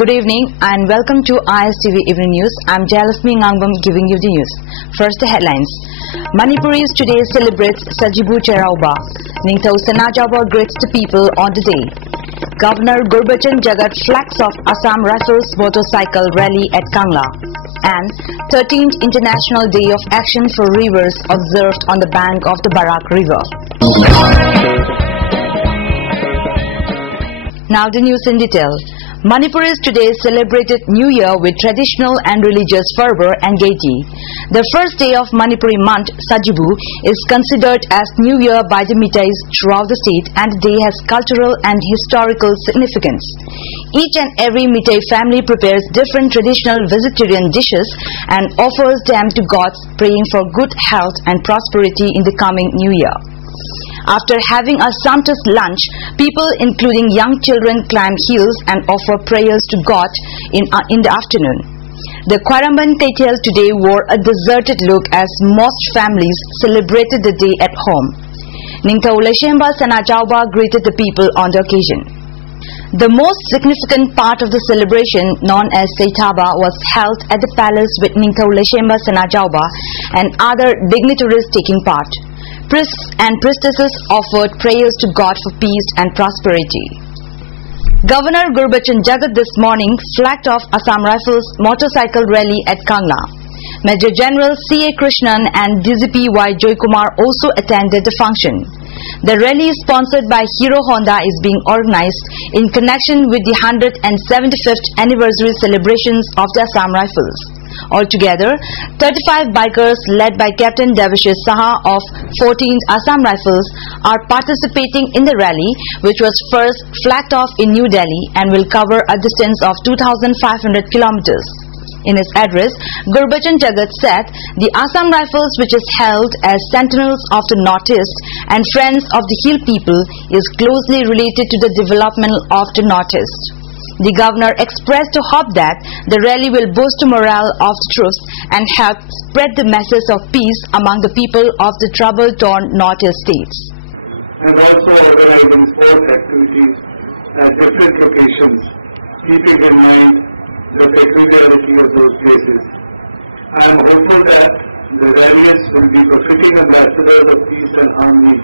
Good evening and welcome to ISTV Evening News. I'm Jalasmi Ngangbam giving you the news. First, the headlines. Manipuris today celebrates Sajibu Cherauba. Ningthau Senajauba greets the people on the day. Governor Gurbachan Jagat flags off Assam Rifles motorcycle rally at Kangla. And 13th International Day of Action for Rivers observed on the bank of the Barak River. Now the news in detail. Manipuris today celebrated New Year with traditional and religious fervor and gaiety. The first day of Manipuri month, Sajibu, is considered as New Year by the Meiteis throughout the state, and the day has cultural and historical significance. Each and every Meitei family prepares different traditional vegetarian dishes and offers them to gods, praying for good health and prosperity in the coming New Year. After having a sumptuous lunch, people including young children climb hills and offer prayers to God in the afternoon. The Kwaramban Taitel today wore a deserted look as most families celebrated the day at home. Ningthau Leshemba Senajauba greeted the people on the occasion. The most significant part of the celebration, known as Seitaba, was held at the palace with Ningthau Leshemba Senajauba and other dignitaries taking part. Priests and priestesses offered prayers to God for peace and prosperity. Governor Gurbachan Jagat this morning flagged off Assam Rifles motorcycle rally at Kangla. Major General C.A. Krishnan and DGP Y. Joykumar also attended the function. The rally, sponsored by Hero Honda, is being organized in connection with the 175th anniversary celebrations of the Assam Rifles. Altogether, 35 bikers led by Captain Devashish Saha of 14th Assam Rifles are participating in the rally, which was first flagged off in New Delhi and will cover a distance of 2,500 kilometers. In his address, Gurbachan Jagat said the Assam Rifles, which is held as sentinels of the Northeast and friends of the hill people, is closely related to the development of the Northeast. The governor expressed a hope that the rally will boost the morale of the troops and help spread the message of peace among the people of the trouble-torn Northeast states. And also organizing sports activities at different locations, keeping in mind the peculiarity of those places. I am hopeful that the rallies will be befitting ambassadors of peace and harmony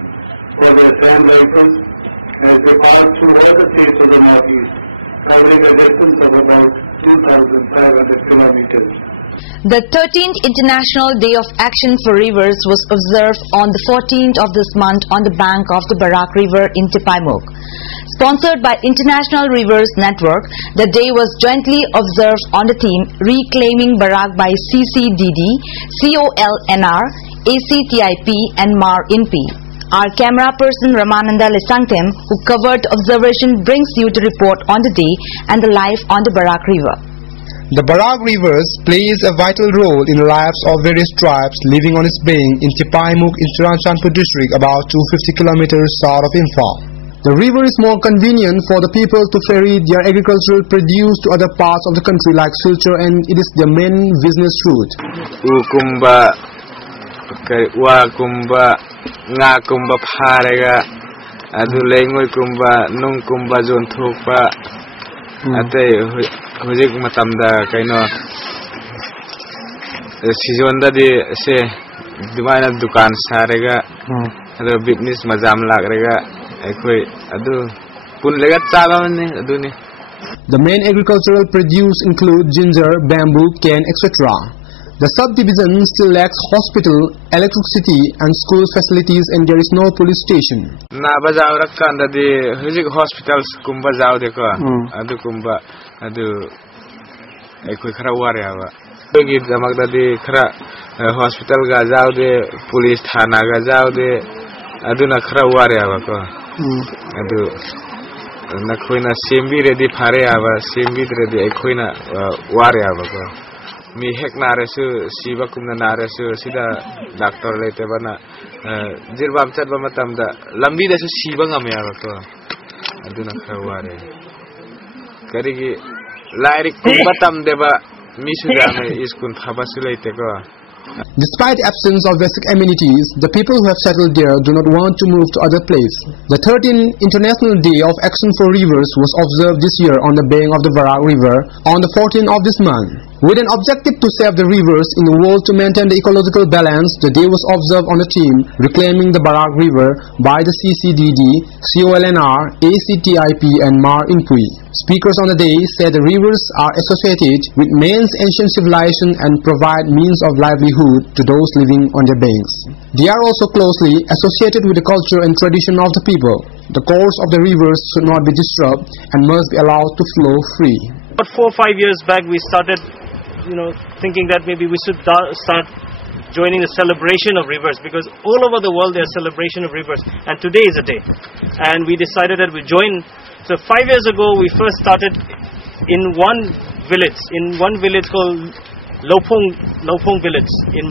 for the Assam Rifles as they pass through all the states of the Northeast, covering a distance of about 2,500 kilometers. The 13th International Day of Action for Rivers was observed on the 14th of this month on the bank of the Barak River in Tipaimuk. Sponsored by International Rivers Network, the day was jointly observed on the theme Reclaiming Barak by CCDD, COLNR, ACTIP and MAR INPI. Our camera person Ramananda Lesangthem, who covered the observation, brings you the report on the day and the life on the Barak River. The Barak Rivers plays a vital role in the lives of various tribes living on its bank in Tipaimuk in Charanchandpur district, about 250 kilometers south of Imphal. The river is more convenient for the people to ferry their agricultural produce to other parts of the country like Silchar, and it is their main business route. Nga kumba pharega adu lengoi kumba nung kumba zon thokpa atei hojik matamda kaino season da di se dimana dukan sarega adu business majam lagrega ekoi adu pun lega chaba manne adu ni. The main agricultural produce include ginger, bamboo, cane, etc. The subdivision still lacks hospital, electricity and school facilities, and there is no police station. Na bazaw rakkanda di hujik hospitals kumba jaw de ko adu kumba adu ekoi khara ware aba gi jamak da di khara hospital ga jaw de police thana ga jaw de adu na khara ware aba ko adu na khoina sembi re di phare aba sembi re di ekoi na ware aba ko mi hek naresu siba kumna naresu sida doctor lete bana jirbam chat ba matam da lambi da su siba ngame ya to aduna khaware karigi lairi kum batam de ba mi su da me iskun thaba su lete ko Despite absence of basic amenities, the people who have settled there do not want to move to other places. The 13th International Day of Action for Rivers was observed this year on the bank of the Barak River on the 14th of this month. With an objective to save the rivers in the world to maintain the ecological balance, the day was observed on the theme Reclaiming the Barak River by the CCDD, COLNR, ACTIP and March English. Speakers on the day said the rivers are associated with man's ancient civilization and provide means of livelihood to those living on their banks. They are also closely associated with the culture and tradition of the people. The course of the rivers should not be disturbed and must be allowed to flow free. About 4 or 5 years back, we started thinking that maybe we should start joining a celebration of rivers, because all over the world there's celebration of rivers, and today is a day, and we decided that we join. So 5 years ago we first started in one village called Lopong village in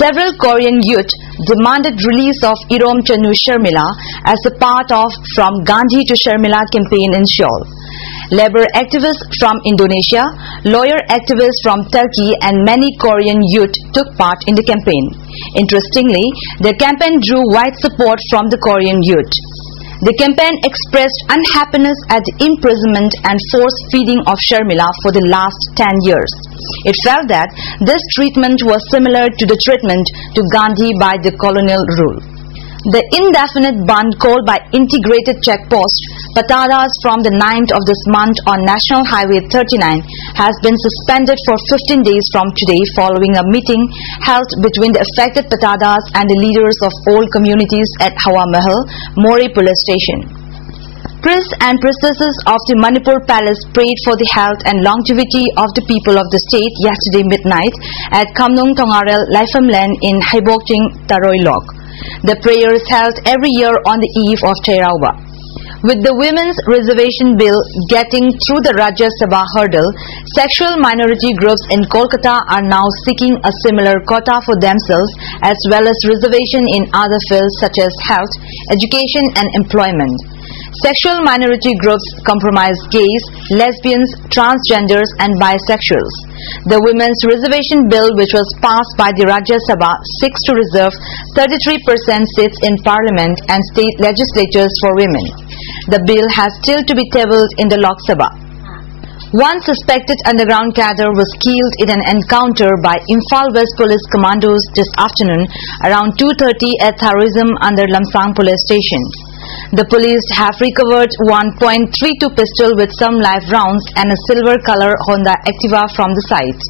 Several Korean youth demanded release of Irom Chanu Sharmila as a part of From Gandhi to Sharmila campaign in Seoul. Labor activists from Indonesia, lawyer activists from Turkey and many Korean youth took part in the campaign. Interestingly, the campaign drew wide support from the Korean youth. The campaign expressed unhappiness at the imprisonment and forced feeding of Sharmila for the last 10 years. It felt that this treatment was similar to the treatment to Gandhi by the colonial rule. The indefinite ban called by Integrated Checkpost Patadas from the 9th of this month on National Highway 39 has been suspended for 15 days from today following a meeting held between the affected Patadas and the leaders of all communities at Hawa Mahal, Mori Police Station. Priests and priestesses of the Manipur Palace prayed for the health and longevity of the people of the state yesterday midnight at Kamnung Tongarel Laifamland in Haibokching, Taroy Lok. The prayers held every year on the eve of Chairauba. With the Women's Reservation Bill getting through the Rajya Sabha hurdle, sexual minority groups in Kolkata are now seeking a similar quota for themselves as well as reservation in other fields such as health, education and employment. Sexual minority groups comprise gays, lesbians, transgenders and bisexuals. The Women's Reservation Bill, which was passed by the Rajya Sabha, seeks to reserve 33% seats in Parliament and state legislatures for women. The bill has still to be tabled in the Lok Sabha. One suspected underground cadre was killed in an encounter by Imphal West Police Commandos this afternoon around 2:30 at Tharism under Lamsang Police Station. The police have recovered 1.32 pistol with some live rounds and a silver color Honda Activa from the site.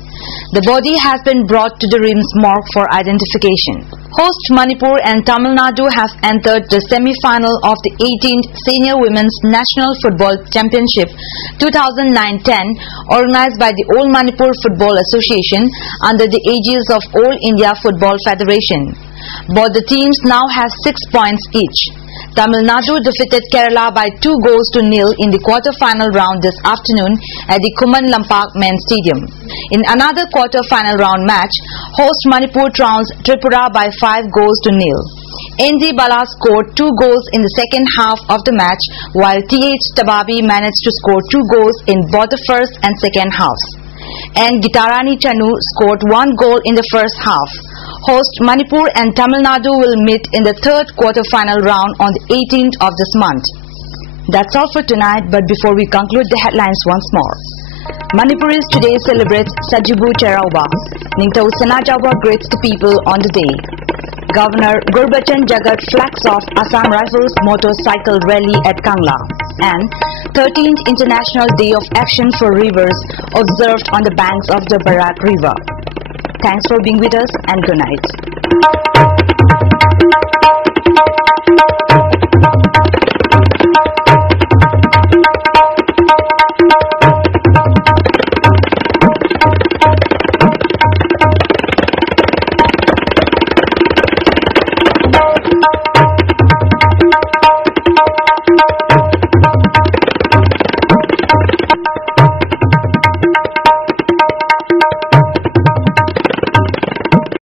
The body has been brought to the RIMS morgue for identification. Host Manipur and Tamil Nadu have entered the semi-final of the 18th Senior Women's National Football Championship 2009-10 organized by the All Manipur Football Association under the aegis of All India Football Federation. Both the teams now have 6 points each. Tamil Nadu defeated Kerala by 2-0 in the quarter-final round this afternoon at the Kuman Lampak Men's Stadium. In another quarter-final round match, host Manipur trounced Tripura by 5-0. ND Bala scored 2 goals in the second half of the match, while TH Tababi managed to score 2 goals in both the first and second halves. And Gitarani Chanu scored 1 goal in the first half. Host Manipur and Tamil Nadu will meet in the third quarter-final round on the 18th of this month. That's all for tonight, but before we conclude the headlines once more. Manipuris today celebrates Sajibu Cherauba. Ningtau Sanajawa greets the people on the day. Governor Gurbachan Jagat flags off Assam Rifles motorcycle rally at Kangla. And 13th International Day of Action for Rivers observed on the banks of the Barak River. Thanks for being with us and good night.